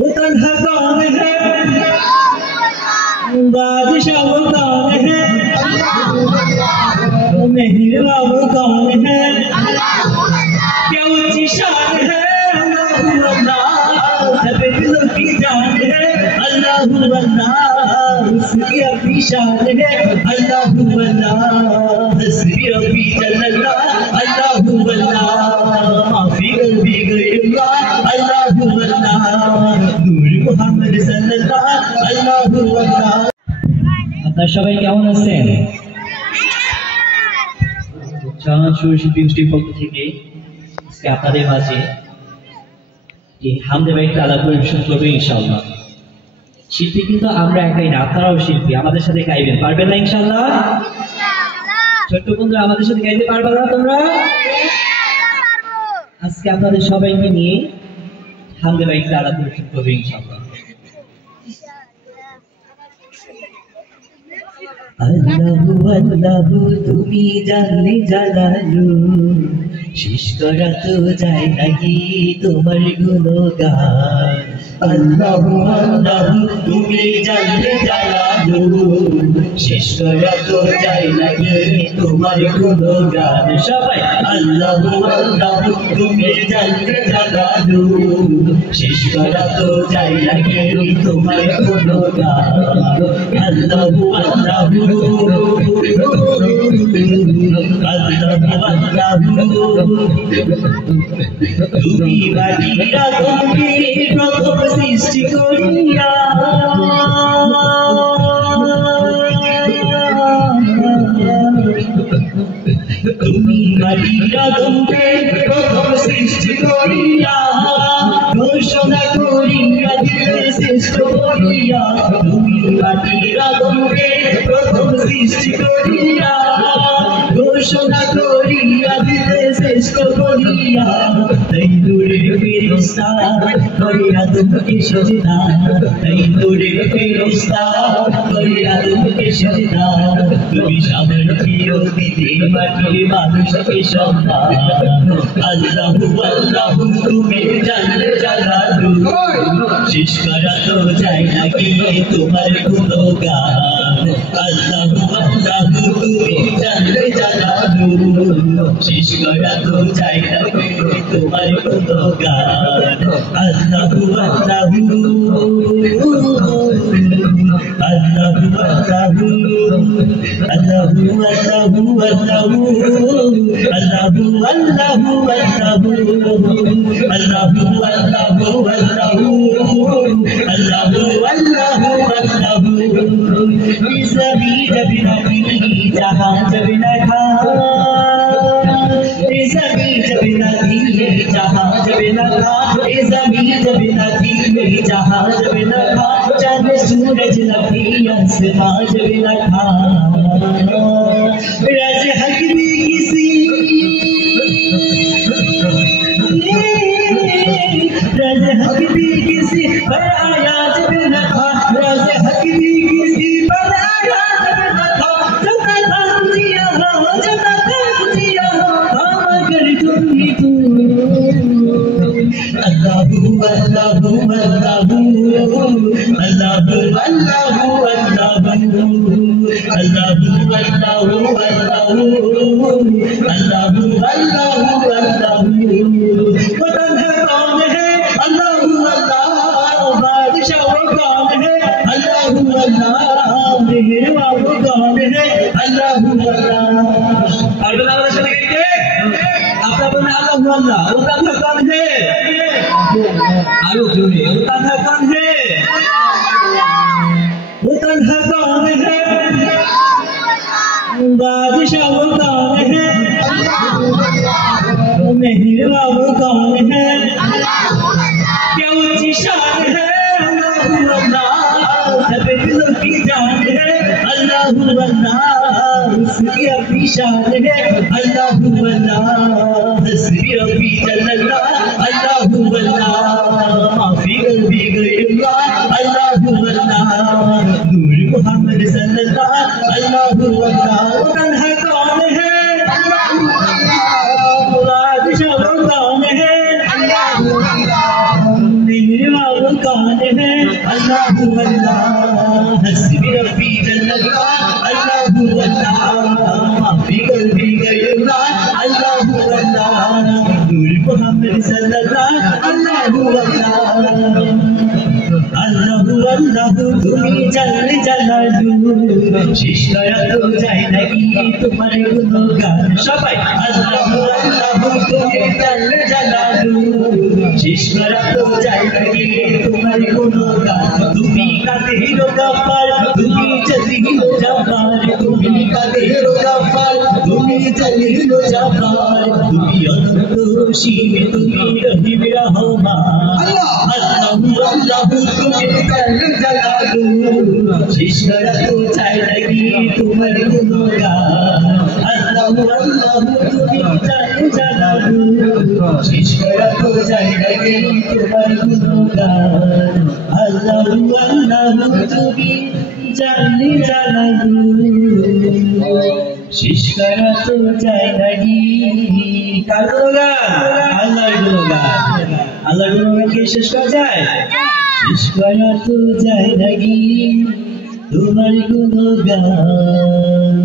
वो तन्हा कौन है, बादशाह वो कौन है, वो मेहरबा वो कौन है, क्या ऊंची शान है अल्लाह अल्लाह, सब दिलों की जान है अल्लाह अल्लाह, उसकी अपनी शान है अल्लाह अल्लाह, हस्बी रब्बी जल्लल्लाह अल्लाह अल्लाह, माफी कल्बी गैरुल्लाह अल्लाह अल्लाह, नूर मुहम्मद सल्लल्लाहु अल्लाह अल्लाह। আপনারা সবাই কেমন আছেন? চাঁদ সুরশিল্পী গোষ্ঠীর পক্ষ থেকে আজকে আপনাদের মাঝে এই হামদে বাইক তালা পরিবেশন করবে ইনশাআল্লাহ। শিল্পী কিন্তু আমরা একাই না, আপনারাও শিল্পী, আমাদের সাথে গাইবেন, পারবেন না ইনশাআল্লাহ? ছোট্ট বন্ধুরা আমাদের সাথে গাইতে পারবে না তোমরা? আজকে আপনাদের সবাইকে নিয়ে হামদে বাইক তালা পরিবেশন করবে ইনশাআল্লাহ। আল্লাহু আল্লাহু তুমি জানলে জালালু, শেষ করা তো যায় নাকি তোমার গুণগান। আল্লাহু আল্লাহু তুমি জানলে জালালু, শেষ করা তো যায় নাকি তোমার গুণগান। সবাই আল্লাহু আল্লাহু তুমি জানলে জালালু, শেষ করা তো যায় নাকি তোমার গুণগান। আল্লাহু আল্লাহু তুমি মাটির আগুনকে প্রথম সৃষ্টি করিয়া, তুমি মাটির আগুনকে প্রথম সৃষ্টি করিয়া, ঘোষণা করিয়া দিলে শ্রেষ্ঠ করিয়া, তুমি মাটির আগুনকে প্রথম সৃষ্টি করিয়া, ঘোষণা করিয়া দিলে শ্রেষ্ঠ করিয়া, তাই নূরের ফেরেশতা করিয়া তোমাকে সেজদা, তাই নূরের ফেরেশতা করিয়া তোমাকে সেজদা, তুমি সামনে প্রিয় দিতে মাটির মানুষকে সম্মান। আল্লাহু আল্লাহু তুমি জানলে জালালু, শেষ করা তো যায় নাকি তোমার গুণগান। আল্লাহু আল্লাহু তুমি জানলে জালালু, শেষ করা তো যায় নাকি তোমার গুণগান। আল্লাহু আল্লাহু আল্লাহু আল্লাহু আল্লাহু আল্লাহু আল্লাহু আল্লাহু আল্লাহু আল্লাহু আল্লাহু আল্লাহু আল্লাহু আল্লাহু আল্লাহু, ইসবি জব নবী জাহান জব না খা, ইসবি জব নবী জাহান জব না খা, ইসবি জব নবী জাহান জব না খা, চাঁদ सूरज नबी आसमां जब न था, राज हक भी किसी राज हक भी किसी पर आया जब न था, राज हक भी किसी पर आया जब न था, जब न था जिया जब न था जिया मगर तुम ही तू। अल्लाहु अल्लाहु अल्लाहु अल्लाहु अल्लाहु अल्लाहु अल्लाहु अल्लाहु अल्लाहु अल्लाहु अल्लाहु। वो तन्हा कौन है अल्लाहु अल्लाह, बादशाह वो कौन है अल्लाहु अल्लाह, मेहरबा वो कौन है अल्लाहु अल्लाह। और बताओ से कहते आपका बना अल्लाहु अल्लाह, वो तन्हा कौन है? आरो जोरे, वो तन्हा कौन है? वो तन्हा कौन है, बादशाह वो कौन है, वो मेहरबा वो कौन है, क्या ऊंची शान है अल्लाह अल्लाह, सब दिलों की जान है अल्लाह अल्लाह, उसकी अपनी शान है अल्लाह अल्लाह, हस्बी रब्बी जल्लल्लाह अल्लाह अल्लाह, माफी कल्बी गैरुल्लाह अल्लाह अल्लाह, नूर मुहम्मद सल्लल्लाहु अल्लाह अल्लाह। वो तन्हा कौन है बादशाह वो कौन है, मेहरबा वो कौन है अल्लाह अल्लाह हस्बी रब्बी जल्लल्लाह अल्लाह अल्लाह माफी कर भी गए अल्लाह अल्लाह नूर मोहम्मद सल्लल्लाह अल्लाह अल्लाह अल्लाह তুমি জানলে জালালু শেষ করা তো যায় নাকি তোমার গুণগান সবাই আল্লাহ আল্লাহ তুমি জানলে জালালু শেষ করা তো যায় নাকি তোমার গুণগান তুমি কাদের গাফার তুমি জলিল জাফার তুমি কাদের গাফার তুমি জলিল জাফার তুমি অনন্ত সীম তুমি রহিম রহমান আল্লাহ আল্লাহ তুমি জানলে জালালু শেষ করা তো চাই নাকি তোমার গুণগান আল্লাহ আল্লাহ তুমি জানলে জালালু শেষ করা তো চাই নাকি তোমার গুণগান আল্লাহ আল্লাহ তুমি জানলে জালালু শেষ করা তো চাই নাকি কার গুণগান আল্লাহর গুণগান আল্লাহর গুণগান কি শেষ করা যায় শেষ করা তো যায় নাকি তোমার গুণগান